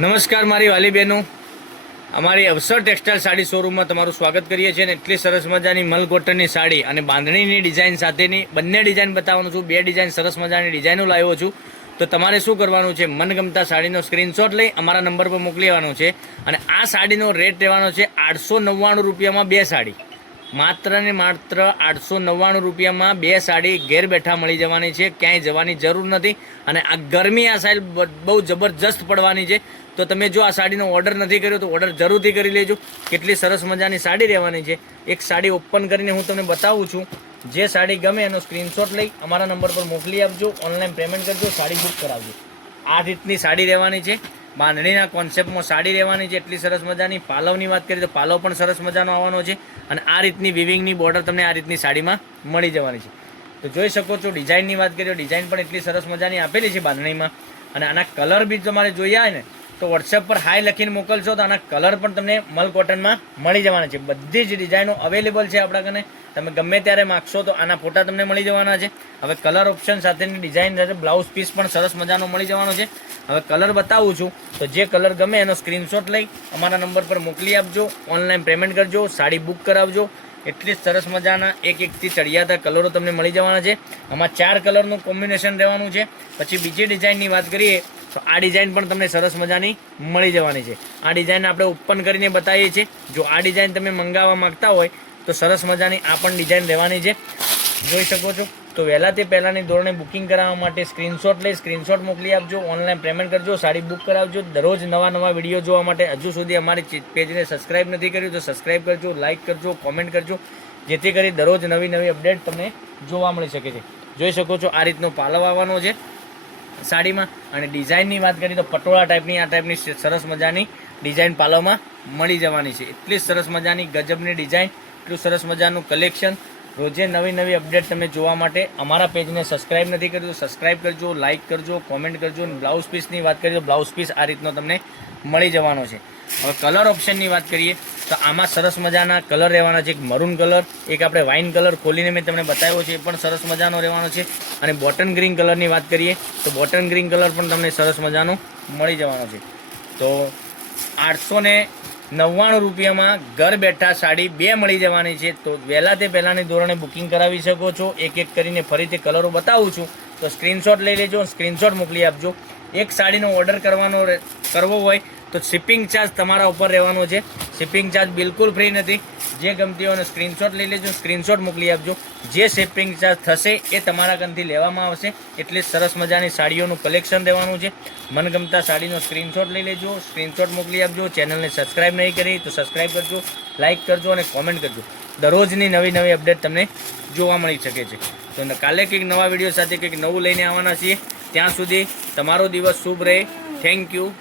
નમસ્કાર મારી વાલી બહેનો, અમારી અવસર ટેક્સટાઇલ સાડી શોરૂમમાં તમારું સ્વાગત કરીએ છીએ અને એટલી સરસ મજાની મલ કોટનની સાડી અને બાંધણીની ડિઝાઇન સાથેની બંને ડિઝાઇન બતાવવાનું છું. બે ડિઝાઇન સરસ મજાની ડિઝાઇનો લાવ્યો છું. તો તમારે શું કરવાનું છે, મનગમતા સાડીનો સ્ક્રીનશોટ લઈ અમારા નંબર પર મોકલી આવવાનો છે અને આ સાડીનો રેટ રહેવાનો છે 899 રૂપિયામાં બે સાડી. માત્ર ને માત્ર 899 રૂપિયામાં બે સાડી ઘેર બેઠા મળી જવાની છે. ક્યાંય જવાની જરૂર નથી અને આ ગરમી આ સાઈડ બહુ જબરજસ્ત પડવાની છે. તો તમે જો આ સાડીનો ઓર્ડર નથી કર્યો તો ઓર્ડર જરૂરથી કરી લેજો. કેટલી સરસ મજાની સાડી રહેવાની છે. એક સાડી ઓપન કરીને હું તમને બતાવું છું. જે સાડી ગમે એનો સ્ક્રીનશોટ લઈ અમારા નંબર પર મોકલી આપજો, ઓનલાઈન પેમેન્ટ કરજો, સાડી બુક કરાવજો. આ રીતની સાડી રહેવાની છે. બાંધણીના કોન્સેપ્ટમાં સાડી રહેવાની છે. એટલી સરસ મજાની. પાલવની વાત કરીએ તો પાલવ પણ સરસ મજાનો આવવાનો છે અને આ રીતની વિવિંગની બોર્ડર તમને આ રીતની સાડીમાં મળી જવાની છે. તો જોઈ શકો છો. ડિઝાઇનની વાત કરીએ તો ડિઝાઇન પણ એટલી સરસ મજાની આપેલી છે બાંધણીમાં. અને આના કલર બી તમારે જોઈએ આવે ને તો વોટ્સએપ પર હાઈ લખીને મોકલશો તો આના કલર પણ તમને મલ કોટનમાં મળી જવાના છે. બધી જ ડિઝાઇનો અવેલેબલ છે આપણા કને. તમે ગમે ત્યારે માગશો તો આના ફોટા તમને મળી જવાના છે. હવે કલર ઓપ્શન સાથેની ડિઝાઇન સાથે બ્લાઉઝ પીસ પણ સરસ મજાનો મળી જવાનો છે. હવે કલર બતાવું છું તો જે કલર ગમે એનો સ્ક્રીનશોટ લઈ અમારા નંબર પર મોકલી આપજો, ઓનલાઈન પેમેન્ટ કરજો, સાડી બુક કરાવજો. એટલી સરસ મજાના એકથી ચડિયાતા કલરો તમને મળી જવાના છે. આમાં 4 કલરનું કોમ્બિનેશન રહેવાનું છે. પછી બીજી ડિઝાઇનની વાત કરીએ તો આ ડિઝાઇન પણ તમને સરસ મજાની મળી જવાની છે. આ ડિઝાઇન આપણે ઓપન કરીને બતાવીએ છીએ. જો આ ડિઝાઇન તમે મંગાવવા માગતા હોય તો સરસ મજાની આ પણ ડિઝાઇન રહેવાની છે. જોઈ શકો છો. તો વહેલા તે પહેલાંની ધોરણે બુકિંગ કરાવવા માટે સ્ક્રીનશોટ લઈ સ્ક્રીનશોટ મોકલી આપજો, ઓનલાઈન પેમેન્ટ કરજો, સાડી બુક કરાવજો. દરરોજ નવા વિડીયો જોવા માટે હજુ સુધી અમારી પેજને સબસ્ક્રાઈબ નથી કર્યું તો સબસ્ક્રાઈબ કરજો, લાઇક કરજો, કોમેન્ટ કરજો, જેથી કરી દરરોજ નવી અપડેટ તમને જોવા મળી શકે છે. જોઈ શકો છો. આ રીતનો પાલવ આવવાનો છે સાડીમાં. અને ડિઝાઇનની વાત કરીએ તો પટોળા ટાઈપની આ ટાઈપની સરસ મજાની ડિઝાઇન પાલવમાં મળી જવાની છે. એટલી સરસ મજાની ગજબની ડિઝાઇન, એટલું સરસ મજાનું કલેક્શન. રોજે નવી અપડેટ તમને જોવા માટે અમારા પેજને સબસ્ક્રાઈબ નથી કર્યું તો સબસ્ક્રાઈબ કરજો, લાઇક કરજો, કોમેન્ટ કરજો. બ્લાઉઝ પીસની વાત કરીએ તો બ્લાઉઝ પીસ આ રીતનો તમને મળી જવાનો છે. હવે કલર ઓપ્શનની વાત કરીએ તો આમાં સરસ મજાના કલર રહેવાના છે. એક મરૂન કલર, એક આપણે વાઇન કલર ખોલીને મેં તમને બતાવ્યો છે, એ પણ સરસ મજાનો રહેવાનો છે. અને બોટન ગ્રીન કલરની વાત કરીએ તો બોટન ગ્રીન કલર પણ તમને સરસ મજાનો મળી જવાનો છે. તો 899 રૂપિયામાં ઘર બેઠા સાડી બે મળી જવાની છે. તો વહેલા તે પહેલાંની ધોરણે બુકિંગ કરાવી શકો છો. એક કરીને ફરીથી કલરો બતાવું છું તો સ્ક્રીનશોટ લઈ લેજો, સ્ક્રીનશોટ મોકલી આપજો. એક સાડીનો ઓર્ડર કરવો હોય તો શિપિંગ ચાર્જ તમારા ઉપર રહેવાનો છે. શિપિંગ ચાર્જ બિલકુલ ફ્રી નથી. જે ગમતી હોય સ્ક્રીનશોટ લઈ લેજો, સ્ક્રીનશોટ મોકલી આપજો. જે શિપિંગ ચાર્જ થશે એ તમારા કંથી લેવામાં આવશે. એટલી સરસ મજાની સાડીઓનું કલેક્શન રહેવાનું છે. મનગમતા સાડીનો સ્ક્રીનશોટ લઈ લેજો, સ્ક્રીનશોટ મોકલી આપજો. ચેનલને સબસ્ક્રાઈબ નહીં કરી તો સબસ્ક્રાઈબ કરજો, લાઇક કરજો અને કોમેન્ટ કરજો. દરરોજની નવી અપડેટ તમને જોવા મળી શકે છે. તો કાલે કંઈક નવા વિડીયો સાથે કંઈક નવું લઈને આવવાના છીએ. ત્યાં સુધી તમારો દિવસ શુભ રહે. Thank you.